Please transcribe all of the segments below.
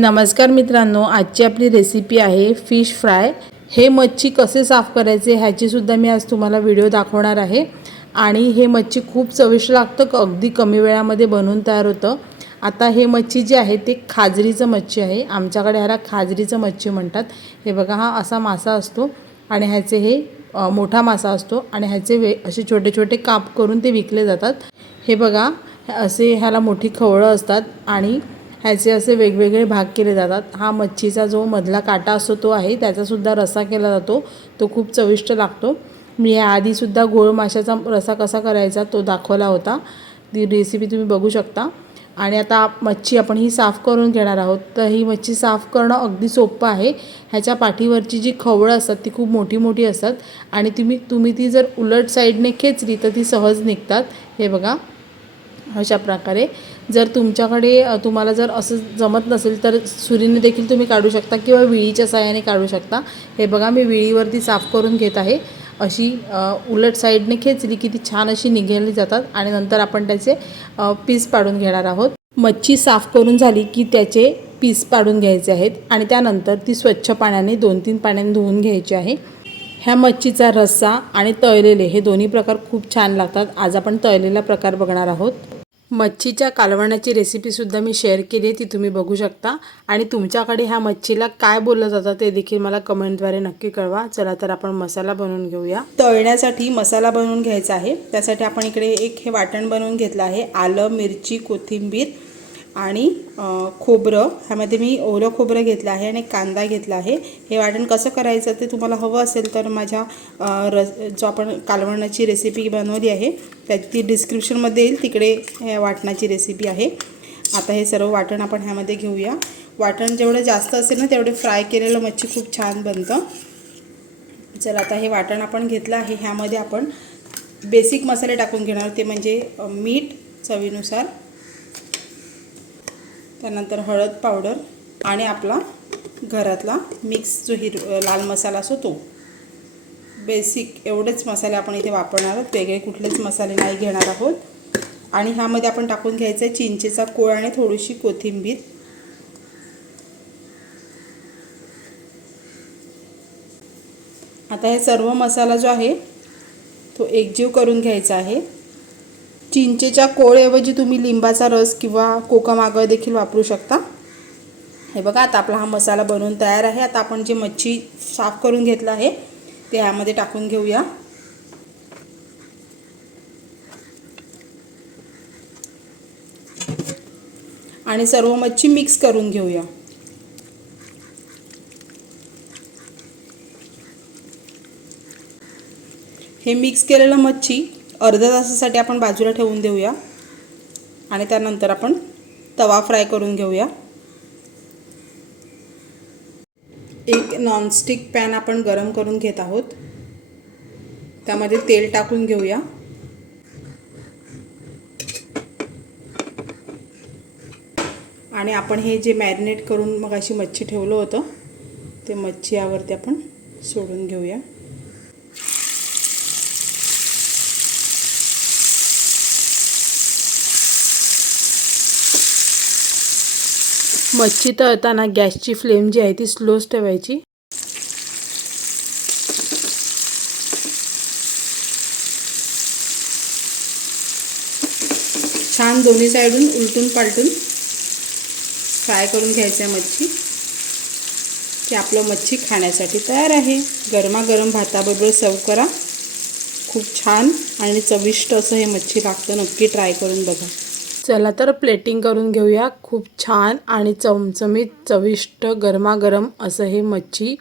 नमस्कार मित्रांनो आजची आपली रेसिपी आहे फिश फ्राय हे मच्छी कसे साफ करायचे ह्याचीसुद्धा मी आज तुम्हाला व्हिडिओ दाखवणार आहे. आणि हे मच्छी खूप चविष्ट लागतं क- अगदी कमी वेळामध्ये बनवून तयार होतं. आता हे मच्छी जे आहे ते खाजरीचं मच्छी आहे. आमच्याकडे ह्याला खाजरीचं मच्छी म्हणतात. हे बघा हा असा मासा असतो आणि ह्याचे हे मोठा मासा असतो आणि ह्याचे वे असे छोटे छोटे काप करून ते विकले जातात. हे बघा असे ह्याला मोठी खवळं असतात आणि ह्याचे असे वेगवेगळे भाग केले जातात. हा मच्छीचा जो मधला काटा असतो तो आहे त्याचासुद्धा रसा केला जातो. तो खूप चविष्ट लागतो. मी याआधीसुद्धा गोळ माशाचा रसा कसा करायचा तो दाखवला होता. ती रेसिपी तुम्ही बघू शकता. आणि आता मच्छी आपण ही साफ करून घेणार आहोत. तर ही मच्छी साफ करणं अगदी सोपं आहे. ह्याच्या पाठीवरची जी खवळं असतात ती खूप मोठी मोठी असतात. आणि तुम्ही तुम्ही ती जर उलट साईडने खेचली तर ती सहज निघतात. हे बघा. अशा प्रकारे. जर तुमच्याकडे तुम्हाला जर असं जमत नसेल तर सुरीने देखील तुम्ही काढू शकता किंवा विळीच्या साह्याने काढू शकता. हे बघा मी विळीवरती साफ करून घेत आहे. अशी उलट साईडने खेचली की ती छान अशी निघाली जातात आणि नंतर आपण त्याचे पीस पाडून घेणार आहोत. मच्छी साफ करून झाली की त्याचे पीस पाडून घ्यायचे आहेत आणि त्यानंतर ती स्वच्छ पाण्याने दोन तीन पाण्याने धुवून घ्यायची आहे. ह्या मच्छीचा रस्सा आणि तळलेले हे दोन्ही प्रकार खूप छान लागतात. आज आपण तळलेला प्रकार बघणार आहोत. मच्छीच्या कालवणाची रेसिपीसुद्धा मी शेअर केली आहे ती तुम्ही बघू शकता. आणि तुमच्याकडे ह्या मच्छीला काय बोललं जातं ते देखील मला कमेंटद्वारे नक्की कळवा. चला तर आपण मसाला बनवून घेऊया. तळण्यासाठी मसाला बनवून घ्यायचा आहे. त्यासाठी आपण इकडे एक हे वाटण बनवून घेतलं आहे. आलं मिरची कोथिंबीर आणि खोबरं. ह्यामध्ये मी ओलं खोबरं घेतलं आहे आणि कांदा घेतला आहे. हे वाटण कसं करायचं ते तुम्हाला हवं असेल तर माझ्या र रस जो आपण कालवणाची रेसिपी बनवली आहे त्याची डिस्क्रिप्शनमध्ये येईल. तिकडे वाटणाची रेसिपी आहे. आता हे सर्व वाटण आपण ह्यामध्ये घेऊया. वाटण जेवढं जास्त असेल ना तेवढे फ्राय केलेलं मच्छी खूप छान बनतं. चला आता हे वाटण आपण घेतलं आहे. ह्यामध्ये आपण बेसिक मसाले टाकून घेणार. ते म्हणजे मीठ चवीनुसार त्यानंतर हळद पावडर आणि आपला घरातला मिक्स जो हिर लाल मसाला असतो तो. बेसिक एवढेच मसाले आपण इथे वापरणार आहोत. वेगळे कुठलेच मसाले नाही घेणार आहोत. आणि ह्यामध्ये आपण टाकून घ्यायचं आहे चिंचेचा कोळ आणि थोडीशी कोथिंबीर. आता हे सर्व मसाला जो आहे तो एकजीव करून घ्यायचा आहे. चिंचेच्या कोळऐवजी तुम्ही लिंबाचा रस किंवा कोकम आगळ देखील वापरू शकता. हे बघा आता आपला हा मसाला बनवून तयार आहे. आता आपण जे मच्छी साफ करून घेतलं आहे ते ह्यामध्ये टाकून घेऊया. आणि सर्व मच्छी मिक्स करून घेऊया. हे मिक्स केलेलं मच्छी अर्ध्या तासासाठी आपण बाजूला ठेवून देऊया. आणि त्यानंतर आपण तवा फ्राय करून घेऊया. एक नॉनस्टिक पॅन आपण गरम करून घेत आहोत. त्यामध्ये तेल टाकून घेऊया. आणि आपण हे जे मॅरिनेट करून मग अशी मच्छी ठेवलं होतं ते मच्छी यावरती आपण सोडून घेऊया. मच्छी तळताना गॅसची फ्लेम जी आहे ती स्लोच ठेवायची. छान दोन्ही साईडून उलटून पालटून फ्राय करून घ्यायचं आहे मच्छी. की आपलं मच्छी खाण्यासाठी तयार आहे. गरमागरम भाताबरोबर सर्व करा. खूप छान आणि चविष्ट असं हे मच्छी लागतं. नक्की ट्राय करून बघा. चला तर प्लेटिंग करून घेऊया. खूप छान आणि चमचमीत चविष्ट गरमागरम असं हे मच्छी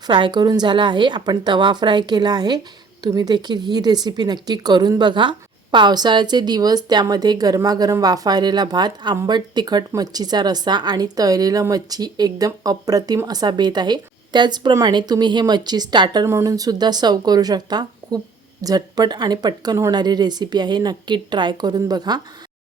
फ्राय करून झालं आहे. आपण तवा फ्राय केला आहे. तुम्ही देखील ही रेसिपी नक्की करून बघा. पावसाळ्याचे दिवस त्यामध्ये गरमागरम वाफाळलेला भात आंबट तिखट मच्छीचा रस्सा आणि तळलेलं मच्छी एकदम अप्रतिम असा बेत आहे. त्याचप्रमाणे तुम्ही हे मच्छी स्टार्टर म्हणून सुद्धा सर्व करू शकता. खूप झटपट आणि पटकन होणारी रेसिपी आहे. नक्की ट्राय करून बघा.